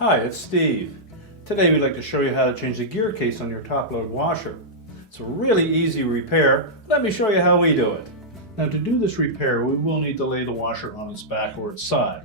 Hi, it's Steve. Today we'd like to show you how to change the gear case on your top load washer. It's a really easy repair. Let me show you how we do it. Now to do this repair, we will need to lay the washer on its back or its side.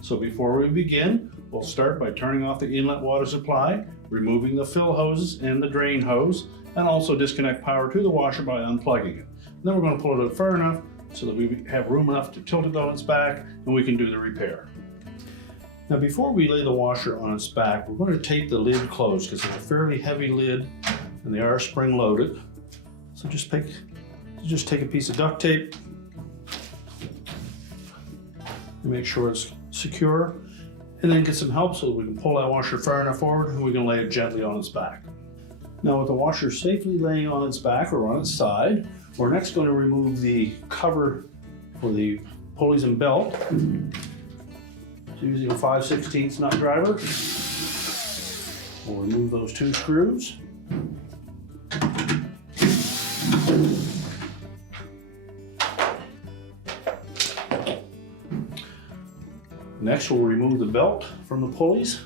So before we begin, we'll start by turning off the inlet water supply, removing the fill hoses and the drain hose, and also disconnect power to the washer by unplugging it. And then we're going to pull it out far enough so that we have room enough to tilt it on its back and we can do the repair. Now before we lay the washer on its back, we're going to tape the lid closed because it's a fairly heavy lid and they are spring loaded. So just take a piece of duct tape and make sure it's secure, and then get some help so that we can pull that washer far enough forward and we can lay it gently on its back. Now with the washer safely laying on its back or on its side, we're next going to remove the cover for the pulleys and belt. So using a 5/16 nut driver, we'll remove those two screws. Next, we'll remove the belt from the pulleys.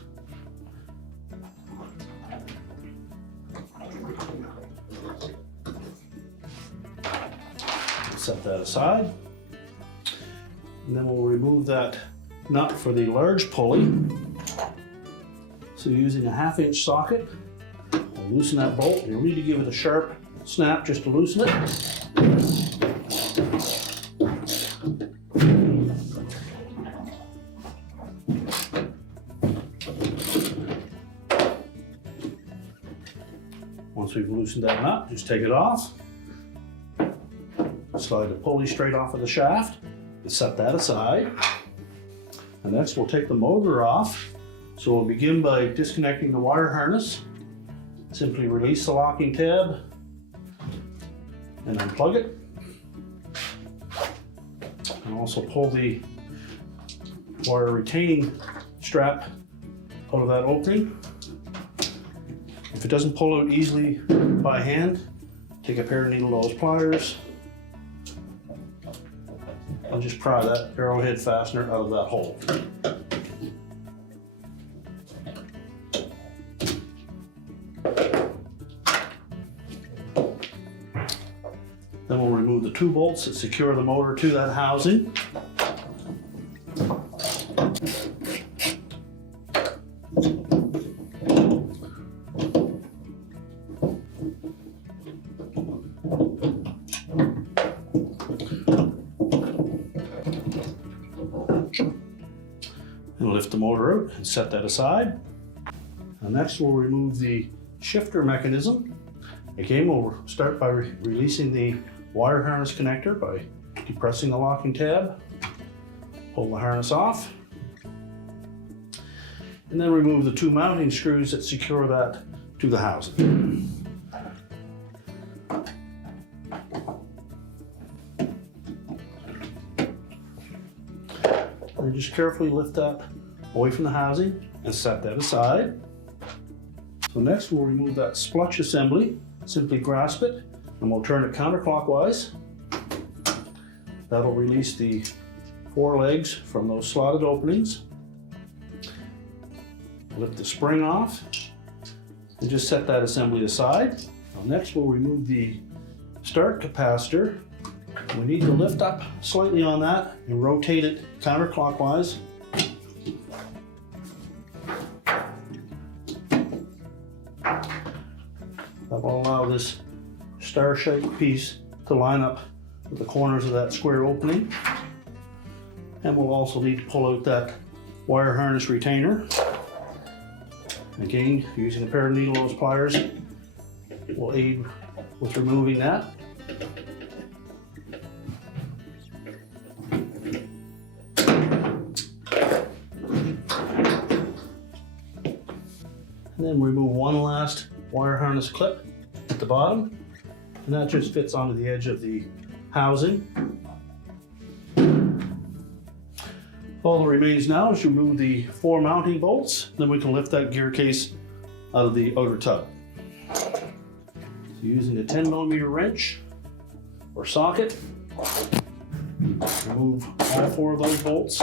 Set that aside. And then we'll remove that nut for the large pulley. So using a 1/2-inch socket, we'll loosen that bolt. You'll need to give it a sharp snap just to loosen it. Once we've loosened that nut, just take it off. Slide the pulley straight off of the shaft and set that aside. And next we'll take the motor off. So we'll begin by disconnecting the wire harness. Simply release the locking tab and unplug it. And also pull the wire retaining strap out of that opening. If it doesn't pull out easily by hand, take a pair of needle nose pliers and just pry that arrowhead fastener out of that hole. Then we'll remove the 2 bolts that secure the motor to that housing. And lift the motor out and set that aside. And next we'll remove the shifter mechanism. Again, we'll start by releasing the wire harness connector by depressing the locking tab. Pull the harness off. And then remove the 2 mounting screws that secure that to the housing. And just carefully lift that away from the housing and set that aside. So next we'll remove that splutch assembly. Simply grasp it and we'll turn it counterclockwise. That'll release the 4 legs from those slotted openings. Lift the spring off and just set that assembly aside. Now next we'll remove the start capacitor. We need to lift up slightly on that and rotate it counterclockwise. That will allow this star-shaped piece to line up with the corners of that square opening. And we'll also need to pull out that wire harness retainer. Again, using a pair of needle nose pliers will aid with removing that. And then remove one last wire harness clip at the bottom, and that just fits onto the edge of the housing. All that remains now is to remove the 4 mounting bolts, then we can lift that gear case out of the outer tub. So using a 10mm wrench or socket, remove all 4 of those bolts.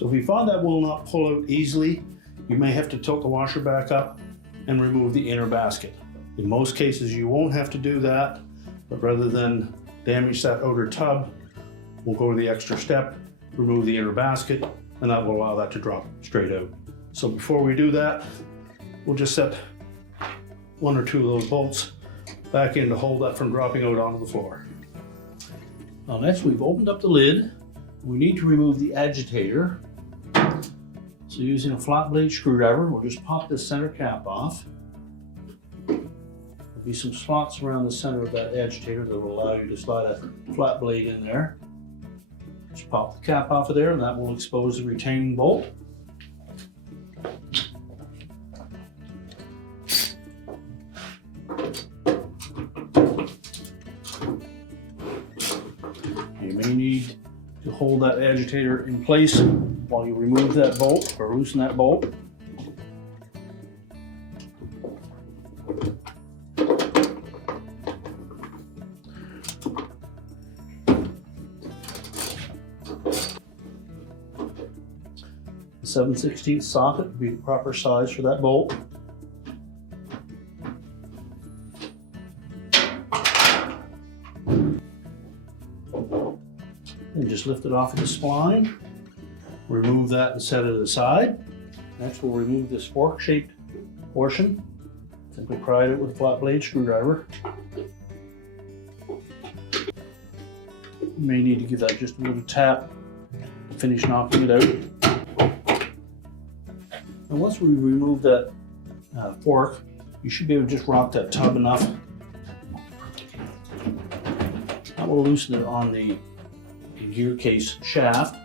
So if you find that will not pull out easily, you may have to tilt the washer back up and remove the inner basket. In most cases, you won't have to do that, but rather than damage that outer tub, we'll go to the extra step, remove the inner basket, and that will allow that to drop straight out. So before we do that, we'll just set one or two of those bolts back in to hold that from dropping out onto the floor. Now next, we've opened up the lid. We need to remove the agitator. So using a flat blade screwdriver, we'll just pop this center cap off. There'll be some slots around the center of that agitator that will allow you to slide a flat blade in there. Just pop the cap off of there, and that will expose the retaining bolt. You may need to hold that agitator in place while you remove that bolt or loosen that bolt. The 7/16 socket would be the proper size for that bolt. And just lift it off of the spline, remove that and set it aside. Next, we'll remove this fork-shaped portion. Simply pry it with a flat blade screwdriver. You may need to give that just a little tap to finish knocking it out. And once we remove that fork, you should be able to just rock that tub enough. That will loosen it on the gear case shaft,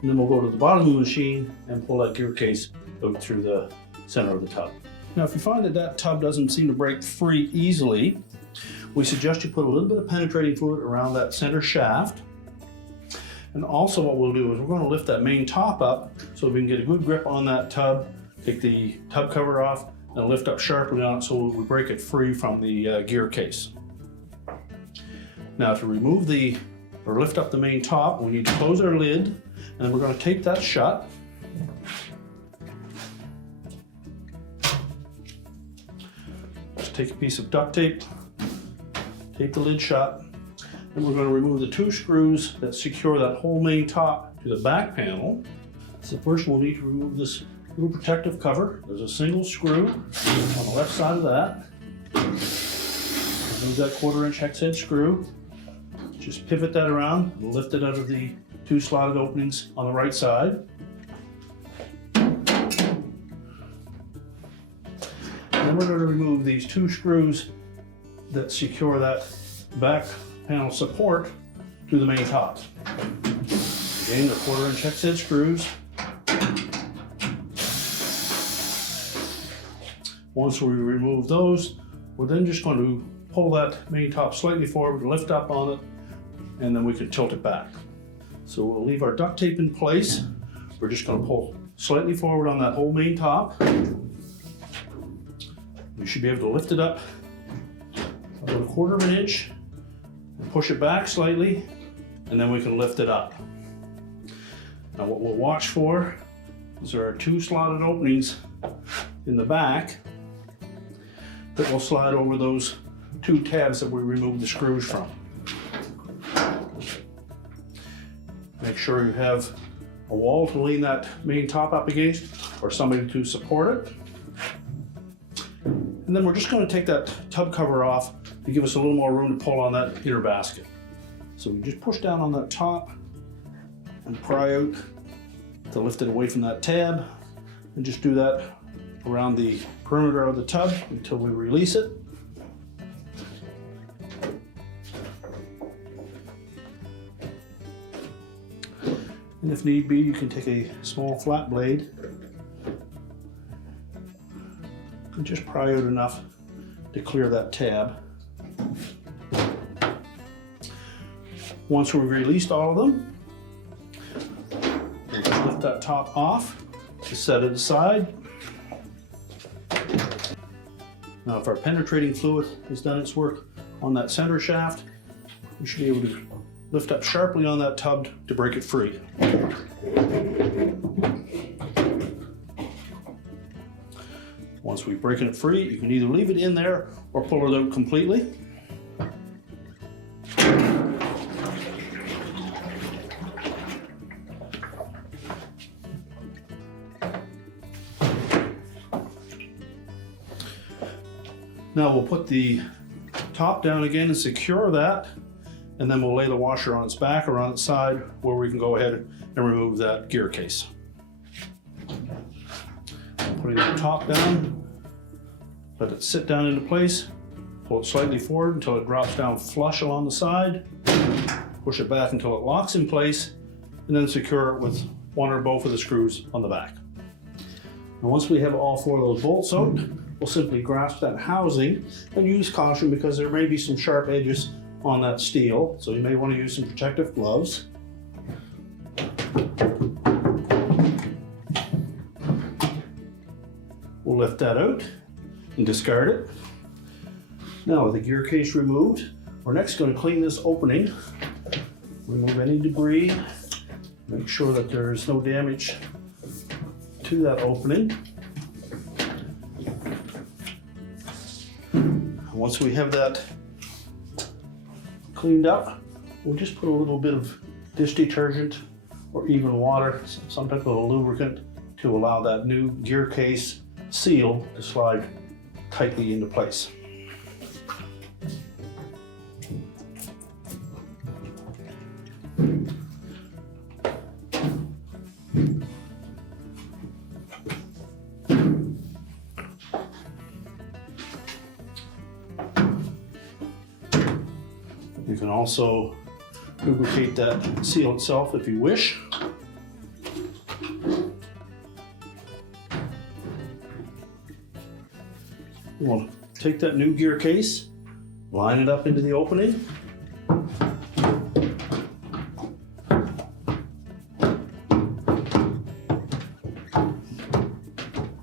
and then we'll go to the bottom of the machine and pull that gear case out through the center of the tub. Now if you find that that tub doesn't seem to break free easily, we suggest you put a little bit of penetrating fluid around that center shaft. And also what we'll do is we're going to lift that main top up so we can get a good grip on that tub, take the tub cover off and lift up sharply on it so we break it free from the gear case. Now to remove or lift up the main top, we need to close our lid, and we're going to tape that shut. Just take a piece of duct tape, tape the lid shut, and we're going to remove the two screws that secure that whole main top to the back panel. So first we'll need to remove this little protective cover. There's a single screw on the left side of that. Remove that 1/4" hex head screw. Just pivot that around and lift it out of the two slotted openings on the right side. And then we're going to remove these two screws that secure that back panel support to the main top. Again, the 1/4" hex head screws. Once we remove those, we're then just going to pull that main top slightly forward, lift up on it, and then we can tilt it back. So we'll leave our duct tape in place. We're just going to pull slightly forward on that whole main top. We should be able to lift it up about 1/4 inch, and push it back slightly, and then we can lift it up. Now what we'll watch for is there are two slotted openings in the back that will slide over those two tabs that we removed the screws from. Make sure you have a wall to lean that main top up against or somebody to support it. And then we're just going to take that tub cover off to give us a little more room to pull on that inner basket. So we just push down on that top and pry out to lift it away from that tab, and just do that around the perimeter of the tub until we release it. And if need be, you can take a small flat blade and just pry out enough to clear that tab. Once we've released all of them, we'll just lift that top off to set it aside. Now, if our penetrating fluid has done its work on that center shaft, we should be able to lift up sharply on that tub to break it free. Once we've broken it free, you can either leave it in there or pull it out completely. Now we'll put the top down again and secure that, and then we'll lay the washer on its back or on its side where we can go ahead and remove that gear case. Putting the top down, let it sit down into place, pull it slightly forward until it drops down flush along the side, push it back until it locks in place, and then secure it with one or both of the screws on the back. And once we have all 4 of those bolts out, we'll simply grasp that housing and use caution because there may be some sharp edges on that steel, so you may want to use some protective gloves. We'll lift that out and discard it. Now with the gear case removed, we're next going to clean this opening, remove any debris, make sure that there is no damage to that opening. Once we have that cleaned up, we'll just put a little bit of dish detergent or even water, some type of a lubricant, to allow that new gear case seal to slide tightly into place. You can also lubricate that seal itself if you wish. We'll take that new gear case, line it up into the opening.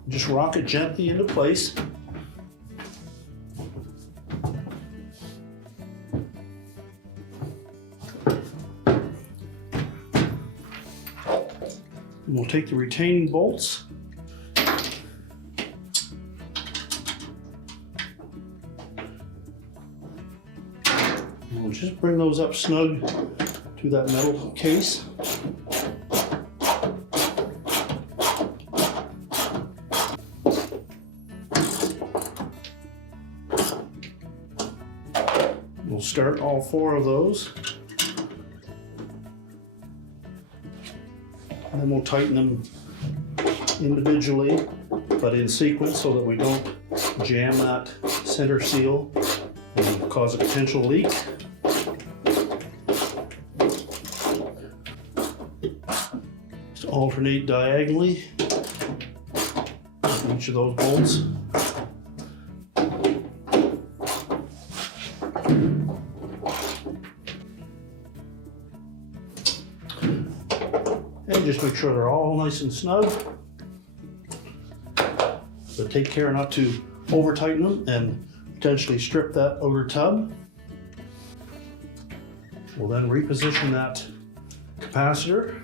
Just rock it gently into place. And we'll take the retaining bolts, and we'll just bring those up snug to that metal case. We'll start all 4 of those. And then we'll tighten them individually, but in sequence so that we don't jam that center seal and cause a potential leak. Just alternate diagonally each of those bolts. And just make sure they're all nice and snug. But take care not to over tighten them and potentially strip that outer tub. We'll then reposition that capacitor.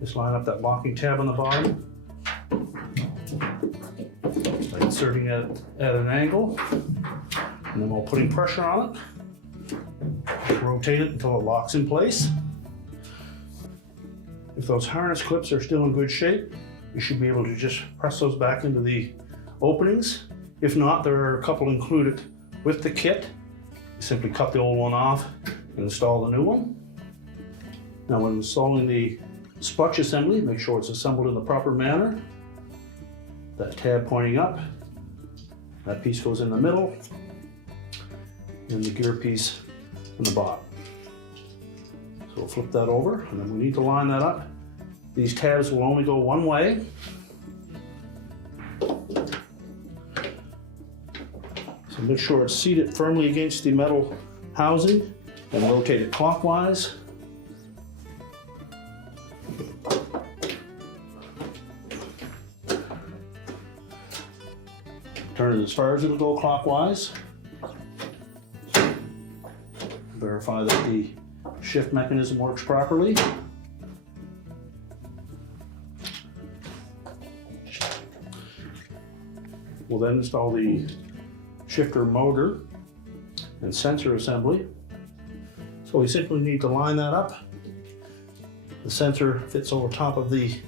Just line up that locking tab on the bottom by inserting it at an angle. And then while putting pressure on it, rotate it until it locks in place. If those harness clips are still in good shape, you should be able to just press those back into the openings. If not, there are a couple included with the kit. You simply cut the old one off and install the new one. Now when installing the splutch assembly, make sure it's assembled in the proper manner. That tab pointing up, that piece goes in the middle, and the gear piece in the bottom. So we'll flip that over, and then we need to line that up. These tabs will only go one way. So make sure it's seated firmly against the metal housing and rotate it clockwise. Turn it as far as it'll go clockwise. Verify that the shift mechanism works properly. We'll then install the shifter motor and sensor assembly. So we simply need to line that up. The sensor fits over top of the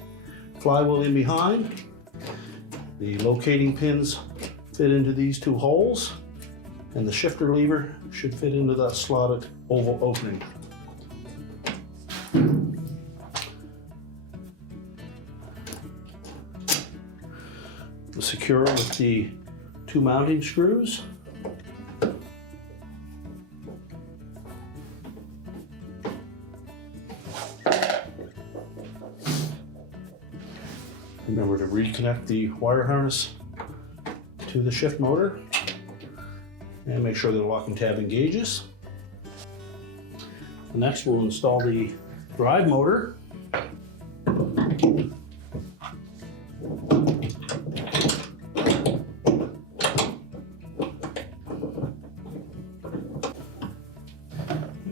flywheel in behind. The locating pins fit into these two holes, and the shifter lever should fit into that slotted oval opening. We'll secure it with the two mounting screws. Remember to reconnect the wire harness to the shift motor and make sure that the locking tab engages. Next, we'll install the drive motor.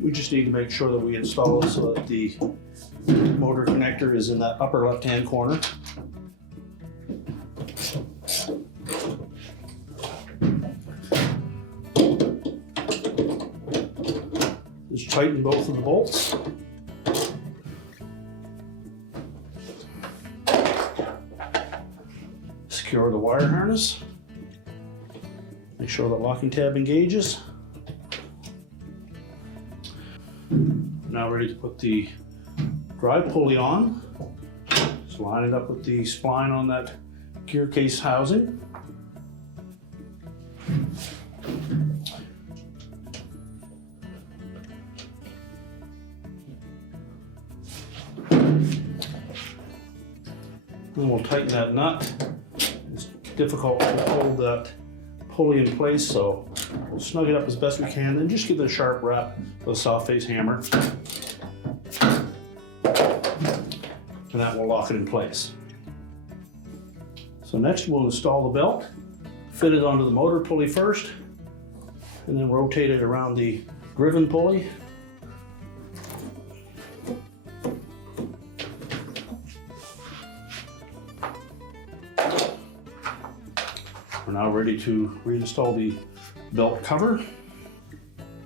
We just need to make sure that we install it so that the motor connector is in that upper left-hand corner. Just tighten both of the bolts. Secure the wire harness. Make sure the locking tab engages. Now ready to put the drive pulley on. Just line it up with the spline on that gear case housing. And we'll tighten that nut. It's difficult to hold that pulley in place, so we'll snug it up as best we can, and just give it a sharp rap with a soft face hammer. And that will lock it in place. So next we'll install the belt, fit it onto the motor pulley first, and then rotate it around the driven pulley. We're now ready to reinstall the belt cover.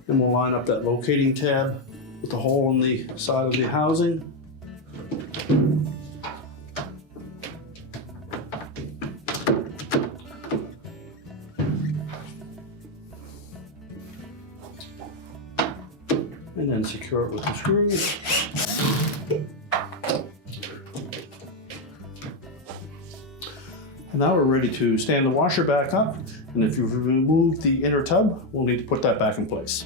Then we'll line up that locating tab with the hole in the side of the housing. And then secure it with the screws. And now we're ready to stand the washer back up, and if you've removed the inner tub, we'll need to put that back in place.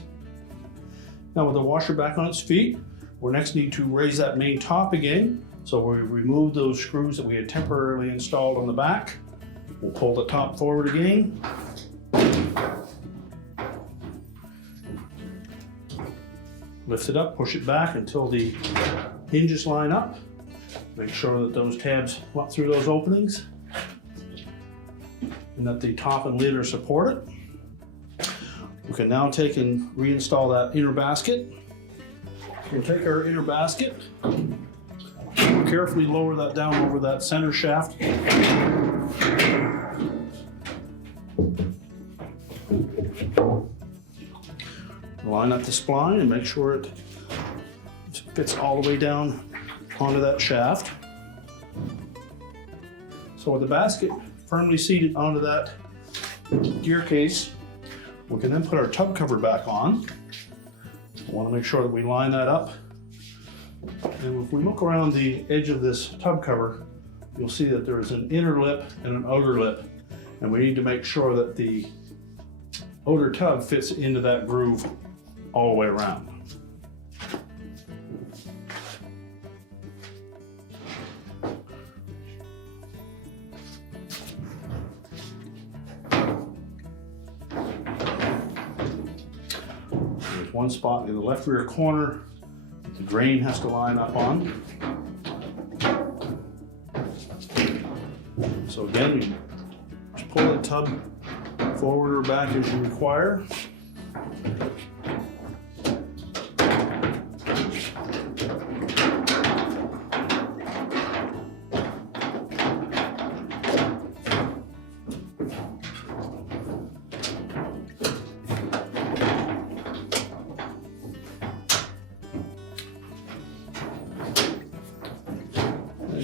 Now with the washer back on its feet, we'll next need to raise that main top again. So we remove those screws that we had temporarily installed on the back. We'll pull the top forward again. Lift it up, push it back until the hinges line up. Make sure that those tabs lock through those openings, and that the top and lid are supported. We can now take and reinstall that inner basket. We'll take our inner basket, carefully lower that down over that center shaft. Line up the spline and make sure it fits all the way down onto that shaft. So with the basket firmly seated onto that gear case, we can then put our tub cover back on. I want to make sure that we line that up. And if we look around the edge of this tub cover, you'll see that there is an inner lip and an outer lip. And we need to make sure that the outer tub fits into that groove all the way around. There's one spot in the left rear corner that the drain has to line up on. So again, you just pull the tub forward or back as you require.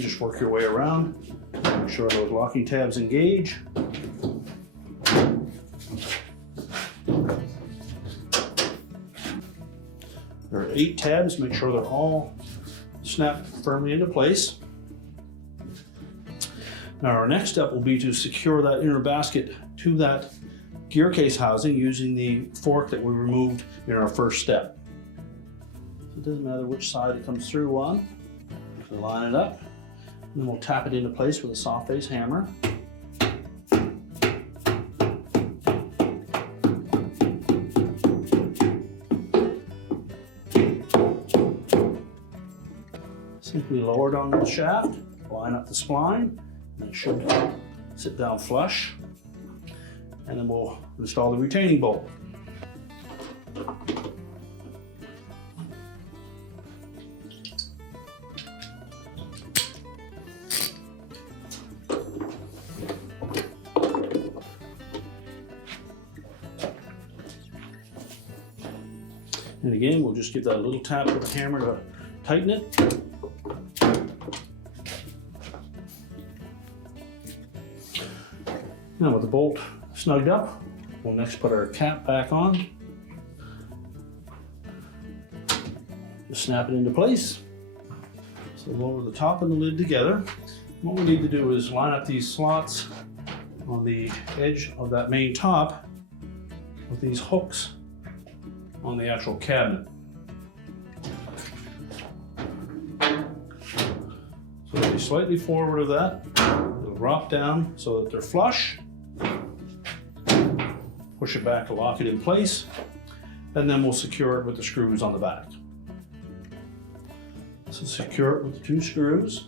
just work your way around. Make sure those locking tabs engage. There are 8 tabs, make sure they're all snapped firmly into place. Now our next step will be to secure that inner basket to that gearcase housing using the fork that we removed in our first step. It doesn't matter which side it comes through on. So line it up, and then we'll tap it into place with a soft base hammer. Simply lower down the shaft, line up the spline, and it should sit down flush. And then we'll install the retaining bolt. And again, we'll just give that a little tap with the hammer to tighten it. Now with the bolt snugged up, we'll next put our cap back on. Just snap it into place. So lower the top and the lid together. What we need to do is line up these slots on the edge of that main top with these hooks on the actual cabinet. So they'll be slightly forward of that. They'll drop down so that they're flush. Push it back to lock it in place, and then we'll secure it with the screws on the back. So secure it with the 2 screws.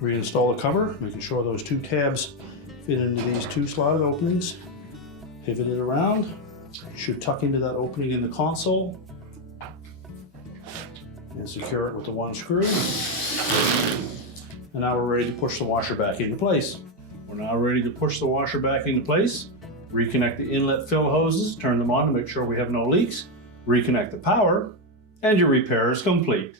Reinstall the cover, making sure those 2 tabs fit into these 2 slotted openings. Pivot it around. It should tuck into that opening in the console. And secure it with the 1 screw. And now we're ready to push the washer back into place. We're now ready to push the washer back into place. Reconnect the inlet fill hoses, turn them on to make sure we have no leaks. Reconnect the power, and your repair is complete.